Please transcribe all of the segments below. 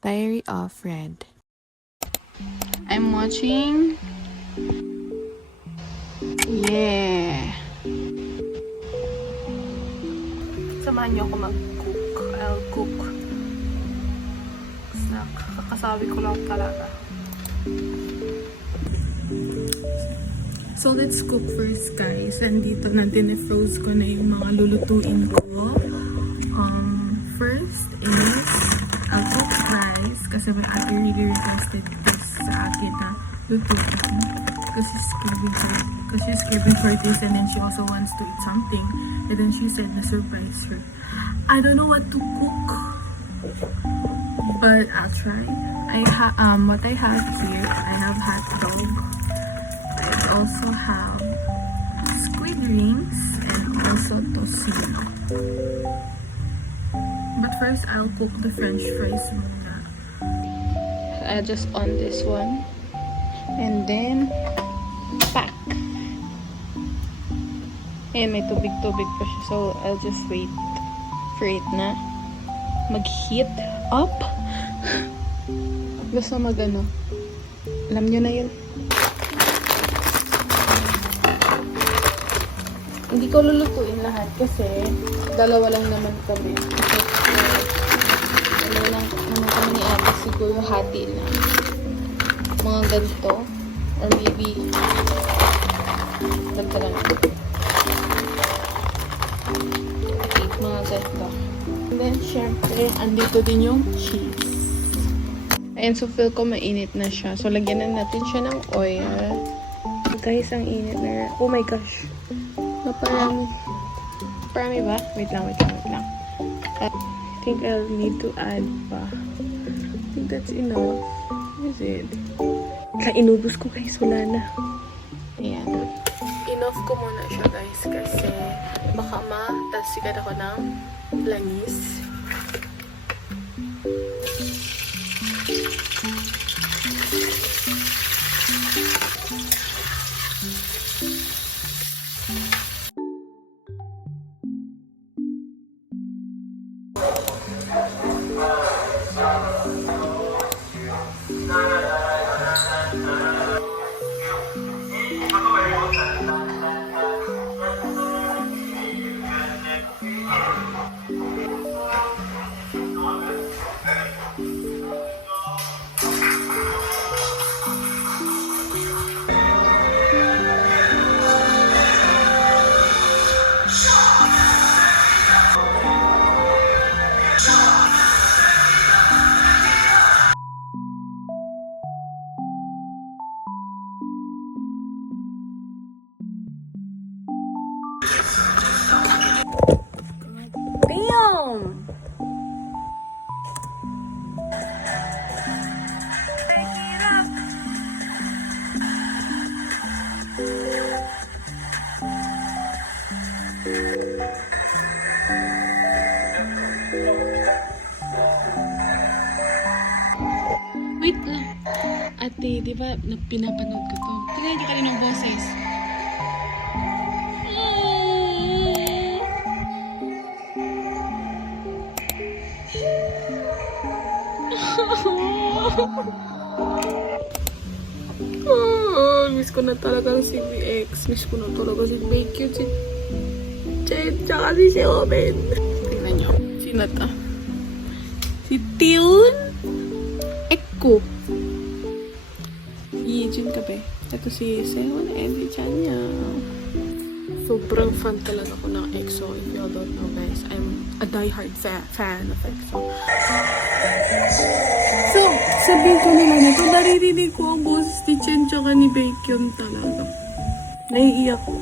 Diary of Red. I'm watching. Yeah. Samahan niyo ako mag-cook. I'll cook. Snack. Kakasabi ko lang talaga. So let's cook first, guys. Nandito na dinefroze ko na yung mga lulutuin ko. First is I'll cook rice kasi my ate really requested this sa akin na lutuin. Because she's craving for this, and then she also wants to eat something. And then she said na surprise her. I don't know what to cook, but I'll try. What I have here, I have hot dog. I also have squid rings and also tocino. But first, I'll cook the French fries muna. I just on this one, and then pack. Ayan, may tubig-tubig pa siya. So, I'll just wait for it na mag-heat up. Basta mag-ano. Alam nyo na yun. Hindi ko lulutuin lahat kasi dalawa lang naman kami. Dalawa lang naman kami ni ate. Siguro hati na. Mga ganito. Or maybe ganito lang. Mga ganito. And then, syempre, andito din yung cheese. Ayan, so feel ko mainit na siya. So, lagyan na natin siya ng oil. Guys, ang init na. Oh my gosh. Parami. Parami ba? Wait lang. I think I'll need to add pa. I think that's enough. Is it? Inubos ko guys. Wala na. Ayan. Enough ko muna siya guys kasi baka matasigan ako ng langis. Bam! Wait lang. Ate, di ba pinapanood ko to? Tingnan niyo kaninang boses. Miss ko na talaga si VX. Miss ko na talaga si Baekhyun, si Chen, tsaka si Xiaoben. Tingnan nyo. Sino to? Si Tiun Eko. Yijun ka ba? Ito si Sehun and si Chanya. Sobrang fan talaga ko ng EXO. If you don't know guys, I'm a diehard fan of EXO. So, sabihin ko naman ito, naririnig ko ang boses ni Chen tsaka ni Baekhyun talaga. Naiiyak ko.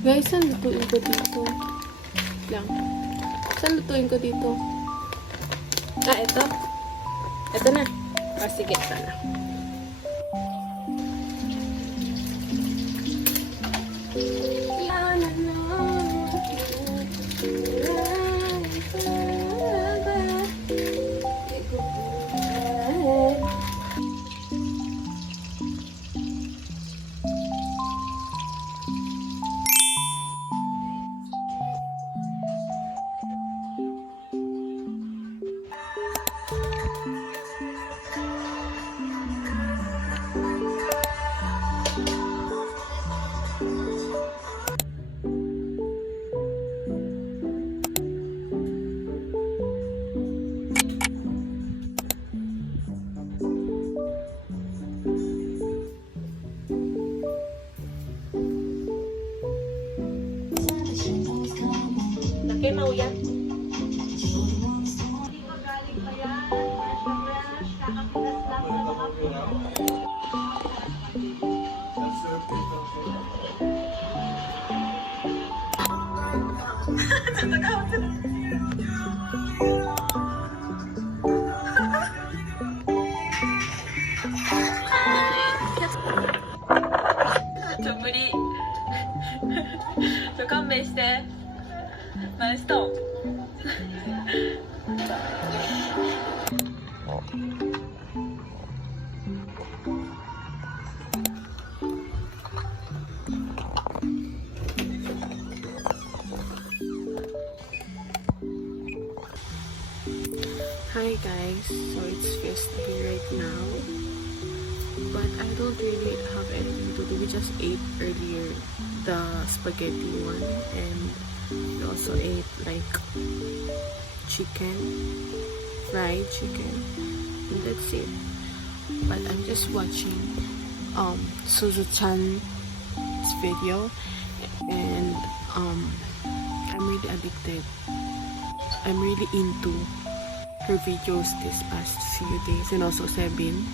Guys, saan lutuin ko dito? Lang. Saan lutuin ko dito? Ah, ito. Ito na. Ah, sige, ito na. Nakimaw yan.無理勘弁して何しとんHi guys, so it's festive right now, but I don't really have anything to do. We just ate earlier the spaghetti one, and we also ate like chicken, fried chicken, and that's it. But I'm just watching Suzu-chan's video, and I'm really addicted. I'm really into her videos this past few days, and also Sebin.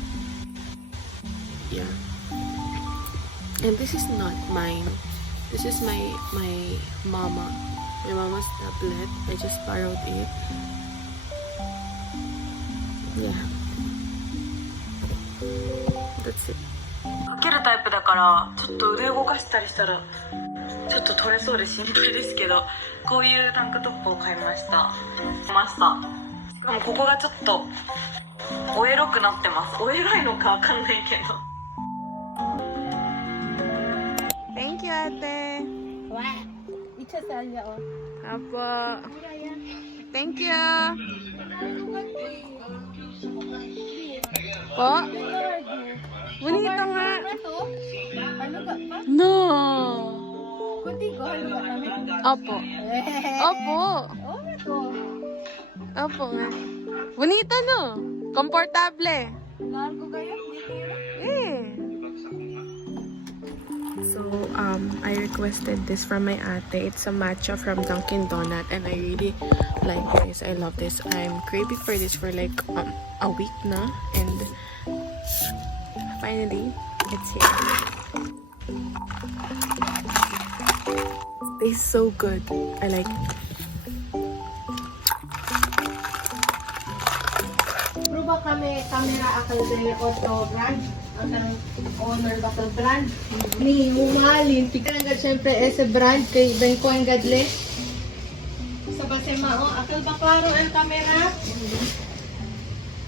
Yeah. And this is not mine. This is my mama's tablet. I just borrowed it. Yeah. That's it. かけるタイプだからちょっと腕動かしたりしたらちょっと取れそうで心配ですけど、こういうタンクトップを買いました。しかもここがちょっとおエロくなってます。おエロいのかわかんないけど。Thank you, ate. Wah, isa saja oh. Apa? Thank you. Po? Bonito nga. Ano ka pa? No. Kunti ko, ano ka namin? Opo. Opo. Oh, ito. Opo nga. Bonito no? Komportable. Mahal ko kayo? Dito yun? Eh. So, I requested this from my ate. It's a matcha from Dunkin' Donut, and I really like this. I love this. I'm craving for this for like a week na, and finally, it's here. It tastes so good. I like it. Ruba kami kamera akal dari auto brand. Ang owner bakal brand. Ni umalin. Tignan nga syempre ese brand kay Bengko ang gadle. Sa base mao akal ba klaro ang kamera?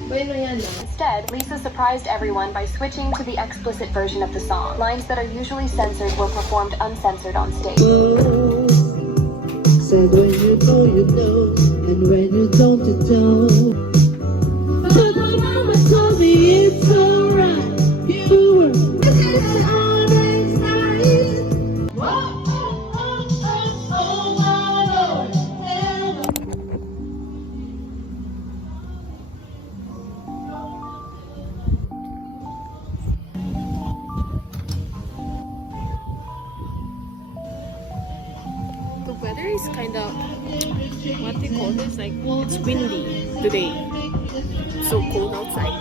Bueno yan lang. Instead, Lisa surprised everyone by switching to the explicit version of the song. Lines that are usually censored were performed uncensored on stage. Said when you know, and when you don't, you don't. But my mama told me it's alright. You were on her side. Whoa, oh, my Lord. The weather is kind of, what they call this, like, it's windy today. It's so cold outside.